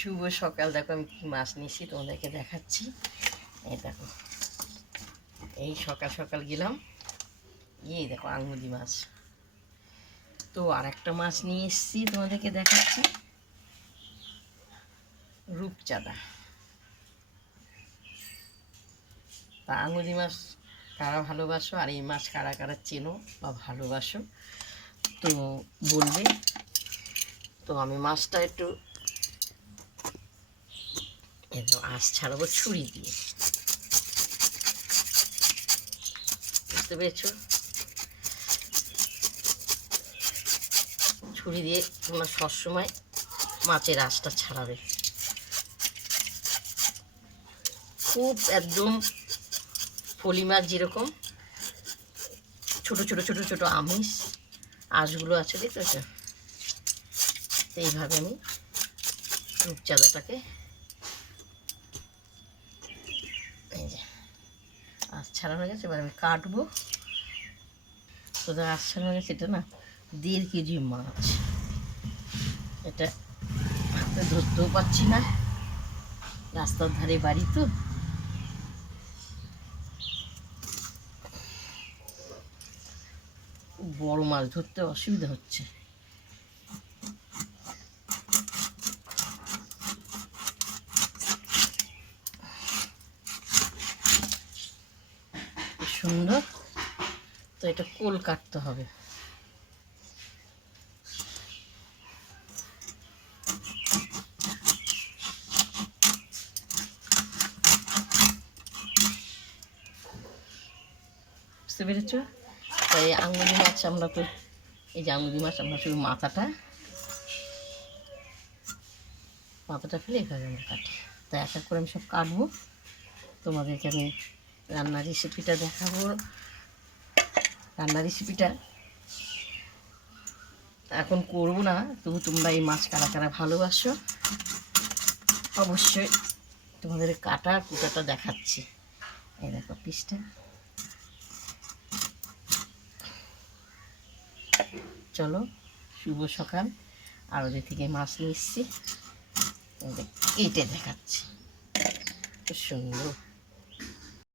শুভ সকাল। দেখো আমি কী মাছ নিয়েছি তোমাদেরকে দেখাচ্ছি। এই দেখো, এই সকাল সকাল গেলাম, এই দেখো আঙুলি মাছ। তো আর একটা মাছ নিয়ে এসেছি তোমাদেরকে দেখাচ্ছি, রূপচাঁদা। তা আঙুলি মাছ কারা ভালোবাসো আর এই মাছ কারা কারা চেনো বা ভালোবাসো তো বলবে। তো আমি মাছটা একটু আঁশ ছাড়াবো ছুরি দিয়ে, বুঝতে পেরেছো? ছুরি দিয়ে তোমরা সবসময় মাছের আঁশটা ছাড়াবে। খুব একদম ফলি মাছ যেরকম ছোটো ছোটো ছোটো ছোটো আমিষ আঁশগুলো আছে, দেখতেছ? এইভাবে আমি রূপচাঁদাটাকে এই যে আঁশ ছাড়ানো গেছে, এবার আমি কাটবো। তো আঁশ ছাড়ানো গেছে, এটা না 1.5 কেজি মাছ। এটা হাতে ধরতেও পারছি না, রাস্তার ধারে বাড়ি তো। বড় মাছ ধরতে অসুবিধা হচ্ছে। সুন্দর। তো এটা কোল কাটতে হবে। বুঝতে পেরেছ? তাই আঙুলি মাছ আমরা তো, এই যে আঙুলি মাছ আমরা শুধু মাথাটা ফেলে এভাবে আমরা কাটি। তাই এক এক করে আমি সব কাটবো, তোমাদেরকে আমি রান্নার রেসিপিটা দেখাবো। রান্নার রেসিপিটা এখন করবো না, তবু তোমরা এই মাছ কারা কারা ভালোবাসো অবশ্যই তোমাদের কাটা কুটাটা দেখাচ্ছি। এই দেখো পিসটা। চলো, শুভ সকাল। আর ওদের থেকে মাছ নিয়ে এসছি, কেটে দেখাচ্ছি। খুব সুন্দর।